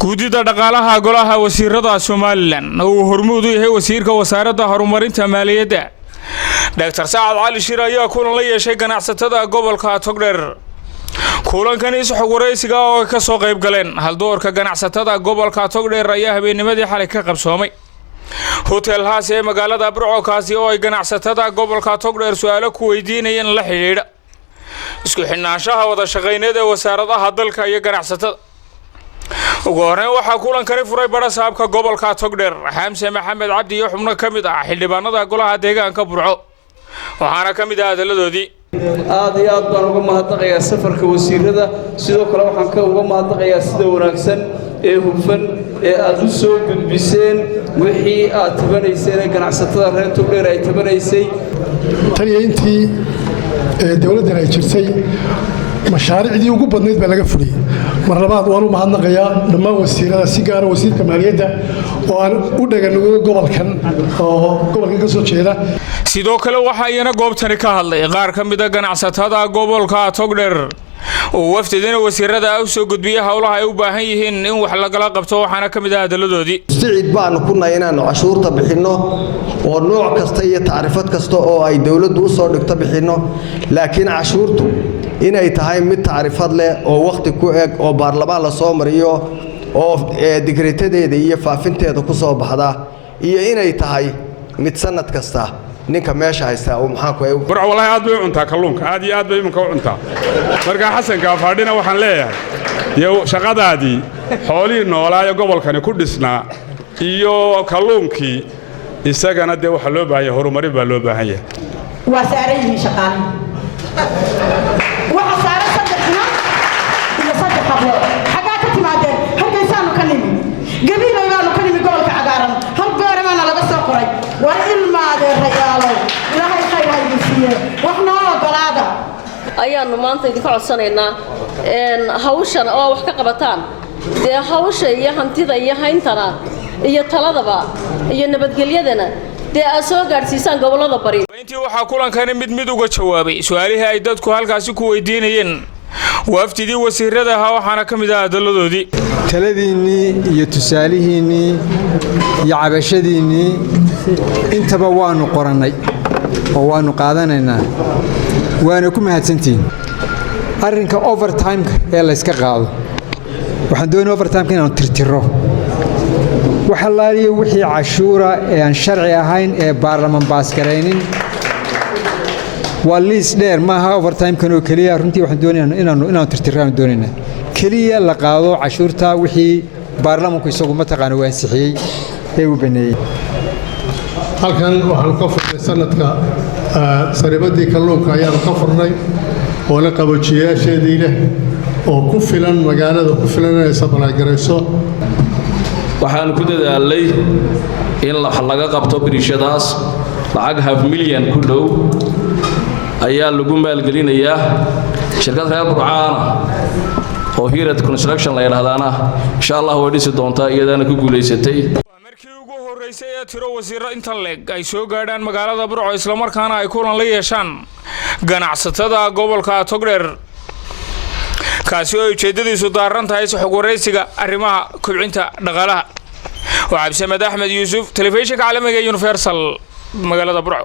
guudida dhaqaalaha golaha wasiirada Somaliland oo hormuud u yahay wasiirka wasaaradda horumarinta maaliyadda Dr. Saad Ali Shir ayaa kulan la yeeshay ganacsatada gobolka Togdheer kulankan xog wareysiga oo ka soo qayb galeen hal doorka ganacsatada gobolka Togdheer ayaa habeennimadii xalay ka qabsoomay hotel haas ee magaalada Burco kaasi oo ay ganacsatada gobolka Togdheer su'aalo ku weydiinayeen la xiriira isku xirnaanshaha wada shaqeynada wasaaradaha dalka iyo ganacsatada ugu horreyn waxaa kulankani furay barasaabka gobolka Togdheer Xamse Maxamed Cabdi iyo xubno kamid ah xildhibaanada golaha deegaanka Burco waxaana kamid ah hadalladoodii aad iyo aad baan uga mahadnaqayaa safarka wasiirada sidoo kale waxaan ka uga mahadnaqayaa sida wanaagsan ee hufan ee aad u soo gudbiseen wixii aad tabanayseen ganacsatada reer Togdheer ay tabanaysay taliyeyntii dawladda ay jirtay mashaariicdii ugu badnayd baa laga fuliyay mar labaad waan u mahadnaqayaa dhammaan wasiirada si gaar ah wasiirka maaliyadda oo aan u dhaganago gobolkan oo gobolka ka soo jeeda sidoo kale waxa ayna goobtani ka hadlay qaar ka mid ah ganacsatada gobolka Togdheer oo wafdidina wasiirada u soo gudbiyay hawlaha ay u baahan yihiin in wax laga qabto waxaana ka mid ah hadalladoodii sicid baan ku nahay inaan cashuurta bixino oo nooc kasta iyo taariifad kasta oo ay dawladdu u soo dhigto bixino laakiin cashuurtu inay tahay mid taariifad leh oo waqti ku eg oo baarlamaan la soo mariyo oo digretadeeda iyo faafinteeda ku soo baxda iyo inay tahay mid sanad kasta ninka meesha haysta oo maxaa ku Burco wallahi aad bay u cuntaa kalluunka aad iyo aad bay imanka u cuntaa marka xasan gaafadhina waxaan leeyahay iyo shaqadaadii xoolii noolaayo gobolkani ku dhisnaa iyo kalluunkii isagana de waxa loo baahan yahay horumarin baa loo baahan yahay waa saaran shaqaan waxa saaran saddexna iyo saddex hablo xagaa ka timaadeen halkaysaanu ka nimi gabiilay baanu ka nimi gobolka cagaaran hal beeramaana laga soo qoray war ilmaadee rayaalow ilaahay khayr ha idin siiye wax noo ogolaada ayaanu maanta idinka codsanaynaa hawshan oo wax ka qabataan dee hawsha iyo hantida iyo hayntana iyo taladaba iyo nabadgelyadana dee aad soo gaarsiisaan gobolada bari intii waxaa kulankani mid uga jawaabay su'aalihii ay dadku halkaasi ku weydiinayeen waftidii wasiirada waxaana ka mid ah hadalladoodii taladiinii iyo tusaalihiinii iyo cabashadiinii intaba waanu qorannay oo waanu qaadanaynaa waana ku mahadsantihiin arrinka overtime-ka ee la iska qaado waxaan doonay overtime-ka inaanu tirtiro waxa laaliyo wixii cashuura ee aan sharci ahayn ee baarlamaan baasgaraynin waa liis dheer maaha overtime-kan oo keliya runtii waxaan doonaynaa inaanu tirtiraan doonaynaa keliya la qaado cashuurta wixii baarlamaanku isagu mataqaana waa ansixiyey ee uu baneeyey halkan waxaanu ka furnay sanadka saribadii kalluunka ayaanu ka furnay oo la qaboojiyayaasheedii leh oo ku filan magaalada ku filan inay sabalaagarayso waxaan ku dadaalay in laga qabto birishadaas lacag $500,000 ku dhow ayaa lagu maalgelinayaa shirkad reer Burcaana oo Hirat Construction la yiraahdaana insha Allah way dhisi doontaa iyadana ku guuleysatay markii ugu horeysay ee tiro wasiirro inta leeg ay soo gaadhaan magaalada Burco isla markaana ay kulan la yeeshaan ganacsatada gobolka Togdheer kaasi oo ujeedadiisu daaran tahay xog wareysiga arrimaha kobcinta dhaqaalaha وعبد السمد أحمد يوسف تلفزيون عالمي يونيفرسال مقالة برعو